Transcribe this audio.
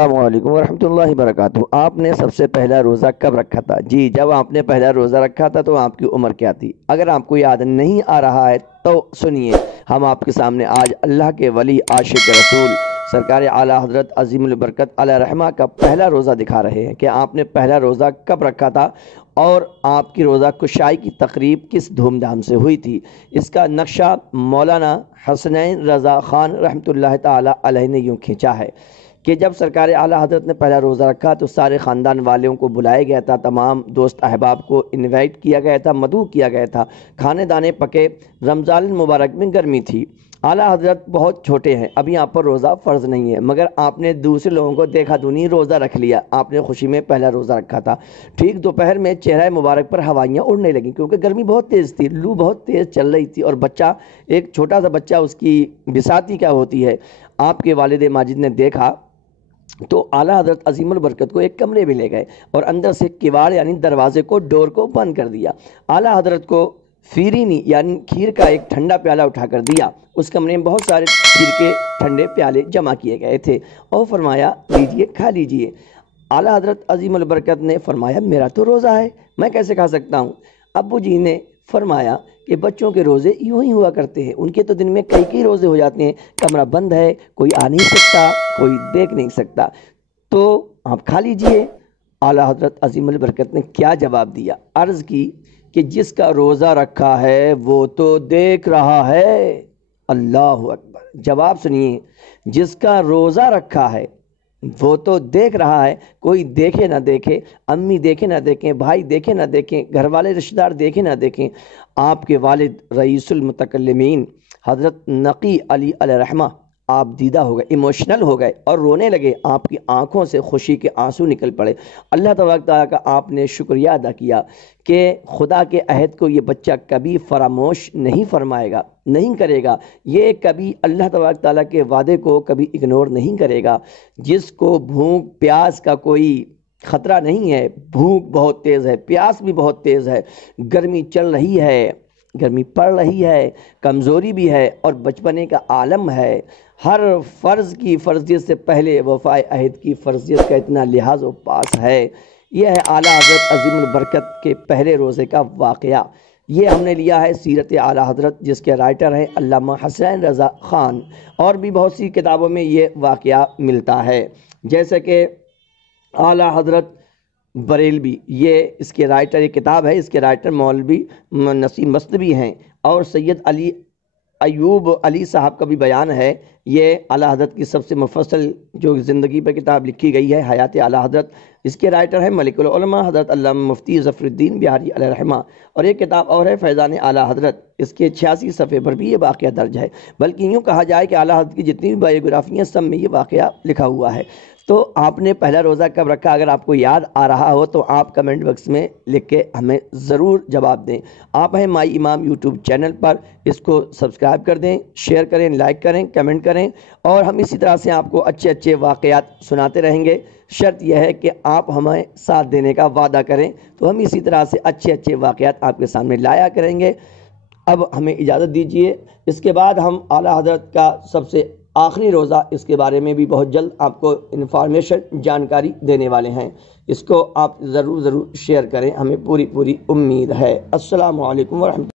السلام علیکم ورحمۃ اللہ وبرکاتہ۔ آپ نے سب سے پہلا روزہ کب رکھا تھا؟ جی، جب آپ نے پہلا روزہ رکھا تھا تو آپ کی عمر کیا تھی؟ اگر آپ کو یاد نہیں آ رہا ہے تو سنیے، ہم آپ کے سامنے آج اللہ کے ولی عاشق رسول سرکار اعلیٰ حضرت عظیم البرکت علیہ رحمہ کا پہلا روزہ دکھا رہے ہیں کہ آپ نے پہلا روزہ کب رکھا تھا اور آپ کی روزہ کشائی کی تقریب کس دھوم دھام سے ہوئی تھی۔ اس کا نقشہ مولانا حسنین رضا خان رحمۃ اللہ تعالی علیہ نے یوں کھینچا ہے کہ جب سرکار اعلیٰ حضرت نے پہلا روزہ رکھا تو سارے خاندان والوں کو بلایا گیا تھا، تمام دوست احباب کو انوائٹ کیا گیا تھا، مدعو کیا گیا تھا، کھانے دانے پکے۔ رمضان المبارک میں گرمی تھی، اعلیٰ حضرت بہت چھوٹے ہیں، ابھی آپ پر روزہ فرض نہیں ہے، مگر آپ نے دوسرے لوگوں کو دیکھا دنی روزہ رکھ لیا، آپ نے خوشی میں پہلا روزہ رکھا تھا۔ ٹھیک دوپہر میں چہرہ مبارک پر ہوائیاں اڑنے لگیں کیونکہ گرمی بہت تیز تھی، لو بہت تیز چل رہی تھی، اور بچہ، ایک چھوٹا سا بچہ، اس کی بساتی کیا ہوتی ہے۔ آپ کے والد ماجد نے دیکھا تو اعلیٰ حضرت عظیم البرکت کو ایک کمرے میں لے گئے اور اندر سے کواڑ یعنی دروازے کو، ڈور کو بند کر دیا۔ اعلیٰ حضرت کو فیرینی یعنی کھیر کا ایک ٹھنڈا پیالہ اٹھا کر دیا۔ اس کمرے میں بہت سارے کھیر کے ٹھنڈے پیالے جمع کیے گئے تھے اور فرمایا لیجئے، کھا لیجئے۔ اعلیٰ حضرت عظیم البرکت نے فرمایا میرا تو روزہ ہے، میں کیسے کھا سکتا ہوں؟ ابو جی نے فرمایا کہ بچوں کے روزے یوں ہی ہوا کرتے ہیں، ان کے تو دن میں کئی روزے ہو جاتے ہیں، کمرہ بند ہے، کوئی آ نہیں سکتا، کوئی دیکھ نہیں سکتا، تو آپ کھا لیجئے۔ اعلیٰ حضرت عظیم البرکت نے کیا جواب دیا؟ عرض کی کہ جس کا روزہ رکھا ہے وہ تو دیکھ رہا ہے۔ اللہ اکبر! جواب سنیے، جس کا روزہ رکھا ہے وہ تو دیکھ رہا ہے، کوئی دیکھے نہ دیکھے، امی دیکھے نہ دیکھیں، بھائی دیکھے نہ دیکھیں، گھر والے رشتہ دار دیکھے نہ دیکھیں، آپ کے والد رئیس المتکلمین حضرت نقی علی علیہ رحمہ آپ دیدہ ہو گئے، ایموشنل ہو گئے اور رونے لگے، آپ کی آنکھوں سے خوشی کے آنسو نکل پڑے۔ اللہ تبارک تعالیٰ کا آپ نے شکریہ ادا کیا کہ خدا کے عہد کو یہ بچہ کبھی فراموش نہیں فرمائے گا، نہیں کرے گا، یہ کبھی اللہ تبارک تعالیٰ کے وعدے کو کبھی اگنور نہیں کرے گا۔ جس کو بھوک پیاس کا کوئی خطرہ نہیں ہے، بھوک بہت تیز ہے، پیاس بھی بہت تیز ہے، گرمی چل رہی ہے، گرمی پڑ رہی ہے، کمزوری بھی ہے اور بچپنے کا عالم ہے، ہر فرض کی فرضیت سے پہلے وفائے عہد کی فرضیت کا اتنا لحاظ و پاس ہے۔ یہ ہے اعلیٰ حضرت عظیم البرکت کے پہلے روزے کا واقعہ۔ یہ ہم نے لیا ہے سیرت اعلیٰ حضرت، جس کے رائٹر ہیں علامہ حسنین رضا خان، اور بھی بہت سی کتابوں میں یہ واقعہ ملتا ہے، جیسے کہ اعلیٰ حضرت بریلوی، یہ اس کے رائٹر، یہ کتاب ہے، اس کے رائٹر مولوی نسیم مصطوی ہیں، اور سید علی ایوب علی صاحب کا بھی بیان ہے۔ یہ اعلیٰ حضرت کی سب سے مفصل جو زندگی پر کتاب لکھی گئی ہے، حیات اعلیٰ حضرت، اس کے رائٹر ہیں ملک العلماء حضرت علامہ مفتی ظفر الدین بہاری علیہ رحمہ۔ اور ایک کتاب اور ہے فیضان اعلیٰ حضرت، اس کے 86 صفحے پر بھی یہ واقعہ درج ہے، بلکہ یوں کہا جائے کہ اعلیٰ حضرت کی جتنی بھی بایوگرافی ہیں سب میں یہ واقعہ لکھا ہوا ہے۔ تو آپ نے پہلا روزہ کب رکھا؟ اگر آپ کو یاد آ رہا ہو تو آپ کمنٹ باکس میں لکھ کے ہمیں ضرور جواب دیں۔ آپ ہیں مائی امام یوٹیوب چینل پر، اس کو سبسکرائب کر دیں، شیئر کریں، لائک کریں، کمنٹ کریں، اور ہم اسی طرح سے آپ کو اچھے اچھے واقعات سناتے رہیں گے۔ شرط یہ ہے کہ آپ ہمیں ساتھ دینے کا وعدہ کریں، تو ہم اسی طرح سے اچھے اچھے واقعات آپ کے سامنے لایا کریں گے۔ اب ہمیں اجازت دیجیے، اس کے بعد ہم اعلیٰ حضرت کا سب سے آخری روزہ، اس کے بارے میں بھی بہت جلد آپ کو انفارمیشن، جانکاری دینے والے ہیں، اس کو آپ ضرور شیئر کریں، ہمیں پوری امید ہے۔ السلام علیکم ورحمۃ اللہ۔